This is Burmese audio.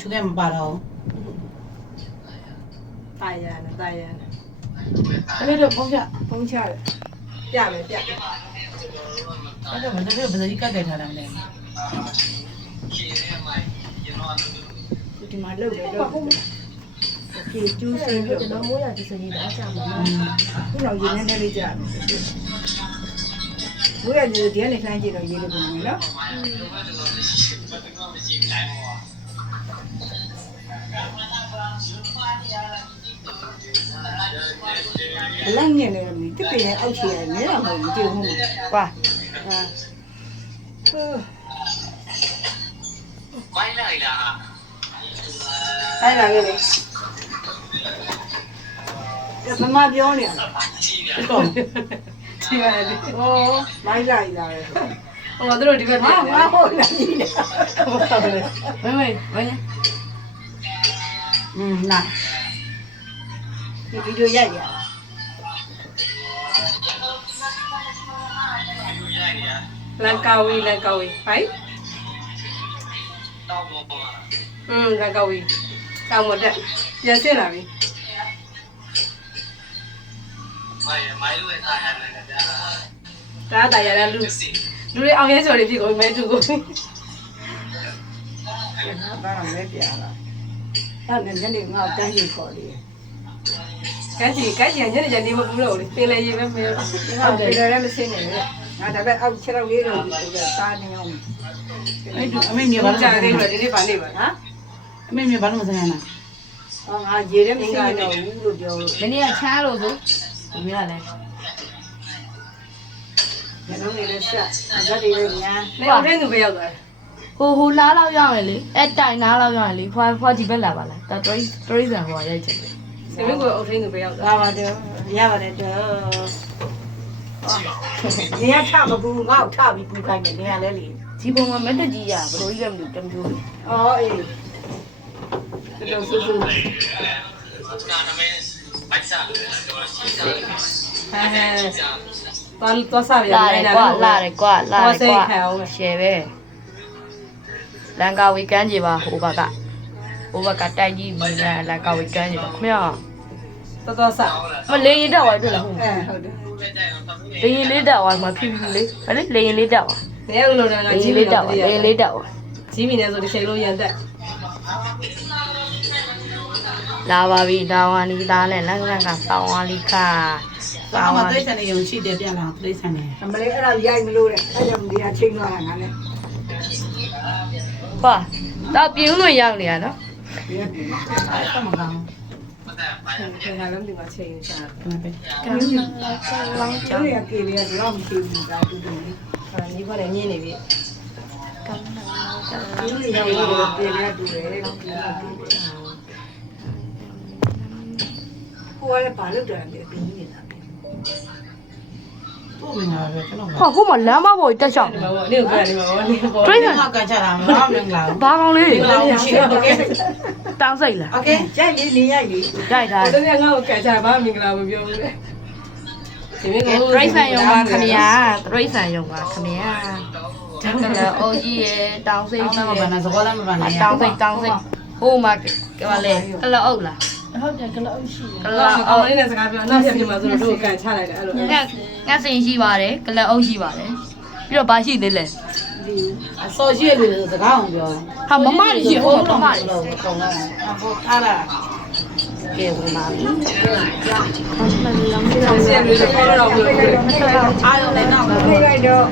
ရှုခဲ့မပါတော့တာရန်တာရန်အဲ့ဒါဖုန်းချဖုန်းချပြမယ်ပြအဲ့ဒါမင်းတို့ဘယ်လိုကြီးကတ်တယ်ထားတာလဲဒီမှာလုတ်တယ်လုတ်ဒီကျူးစင်းပြီးတော့မိုးရဒီစရင်တော့အကြမှာခုတော့ရင်းနေလေးကြာမိုးရဒီဒီကနေခိုင်းကြည့်တော့ရေးလို့ပုံမယ်နော်လက်ညက်နေတယ်တစ်ပင်ရဲ့အောက်ခြေရနေတော့မဟုတ်ဘူးကြည့်ဟုတ်မှာပါဝိုင်းလိုက်လားအဲ့ဒါလေးလေမမပြောနေတယ်တော့ဒီပါလေဟောလိုက်လိုက်လာတယ်ဟိုတို့ဒီဘက်ပြန်ငါဟုတ်လားညီနေဟုတ်ပါလေမင်းမင်းနာဒီဗီဒီယိုရိုက်ရလန်ကာဝီဟိုက်တော့ဘောလန်ကာဝီတောင်မတက်ပြန်ဆင်းလာပြီမိုင်းလို့ရတာရတယ်ဗျာဒါတာရတဲ့လူတွေအောင်ရဲကျော်တွေဖြစ်ကုန်မဲတူကုန်ဘာမှမပြလာအဲ့နဲ့ညနေငါတန်းကြီးခေါ်လေကဲကြီးညနေညနေမပူတော့လေပင်လေရေပဲမဲဟုတ်တယ်လည်းမစင်းနေလေငါဒါပဲအောက်ခြေတော့လေးတော့ဒီကစားနေအောင်အဲ့ဒါအမေမြေဘာလို့ကြာနေတော့ဒီနေ့ပါနေပါဟာအမေမြေဘာလို့မဆိုင်နာအော်ငါရေထဲမစင်းနေတော့ဘူးလို့ပြောလို့ဒီနေ့ကချားလို့ဆိုဒီနေ့ကလည်းညလုံးလေးဆက်ဇက်တွေလည်းညာနေအောင်တဲ့သူပဲရောက်သွားတယ်ဟိုလားလောက်ရောက်ရင်လေအဲ့တိုင်နားလောက်ရောက်ရင်လေဖွာဒီဘက်လာပါလားဒါတရိစံဟိုရိုက်ချင်တယ်စမင်းကိုအုတ်ထင်းသူပဲရောက်သွားပါတယ်ရပါတယ်တော့နေရချမဘူးငါ့ကိုထပြီးပူခိုင်းတယ်နေရလဲလေဒီပုံမှာမက်တကြီးရဘလို့ကြီးလည်းမလို့တမျိုးလေအော်အေးတော်ဆူဆူနာမည်ဘိုက်စားလို့တော့ရှိတာတော့စားရလာတယ်ကွာလာတယ်ကွာရှယ်ပဲလန်ကာဝီကန်းကြီးပါဟိုဘက်ကတိုက်ကြီးမြင်လန်ကာဝီကန်းကြီးပါခမရတော်စားမလေရင်တက်သွားတွေ့လားဟုတ်ဟုတ်တယ်လေရင်လေးတက်သွားမှာဖြူဖြူလေးဗါလေလေရင်လေးတက်သွားနေဦးလို့တော့ငါကြီးလေးတက်သွားလေရင်လေးတက်သွားကြီးမိနေဆိုဒီချိန်လို့ရန်တက်လာပါပြီဒါဝါနီသားနဲ့လန်ကစောင်းဝါလီခါဆောင်းမသိစံနေရုံရှိတယ်ပြန်လာသိစံနေအမလေးအဲ့ဒါရိုက်မလို့တဲ့အဲ့ကြောင့်ဒီဟာချိန်သွားတာငါလည်းပါတော့ပြင်းလို့ရောက်နေရနော်အဲ့မကောင်းခင်ဗျာလည်းဒီမှာချိန်ရှာတယ်ပဲကမ်းလောင်းကျောင်းရကေလေးကတော့မရှိဘူးဒါတူတူညီပါလေညင်းနေပြီကမ်းလောင်းဒီလိုရောက်လို့ပြေလေးတူတယ်ကိုယ်ကဘာလို့တယ်လဲပြီးနေတာတို့မင်းလာပဲကျွန်တော်ဟိုမှာလမ်းမပေါ်တက်ချောင်းနေကိုနေမှာနေပေါ်ട്രെയിൻမှာကကြတာမလားမင်္ဂလာဘာကောင်းလေးရှိโอเคတောင်းစိတ်လားโอเคရိုက်လေးနေရိုက်လေးရိုက်ထားတယ်ငါ့ကိုကကြဘာမင်္ဂလာမပြောဘူးလေဒီမင်းကိုတရိษံယုံပါခမရတရိษံယုံပါခမရတကယ်အိုကြီးရဲ့တောင်းစိတ်တောင်းမပါနဲ့သဘောလည်းမပါနဲ့တောင်းစိတ်ဟိုမှာကဘာလဲကလအုပ်လားဟုတ်တယ်ကလအုပ်ရှိကလအုပ်လေးနဲ့စကားပြောနောက်ဆက်ပြမှာဆိုတော့တို့ကန်ချလိုက်တယ်အဲ့လိုငါစင်ရှိပါတယ်ကလအုပ်ရှိပါတယ်ပြီးတော့ဘာရှိသေးလဲအစောရှိရလို့စကားအောင်ပြောဟာမမကြီးရှိဟုတ်မမကြီးလို့ကောင်းလားအခုထားလာကဲဝင်ပါပြီဆက်ပြီးတော့ခေါ်တော့ဘယ်လိုအားလုံးလည်းတော့လိုက်တော့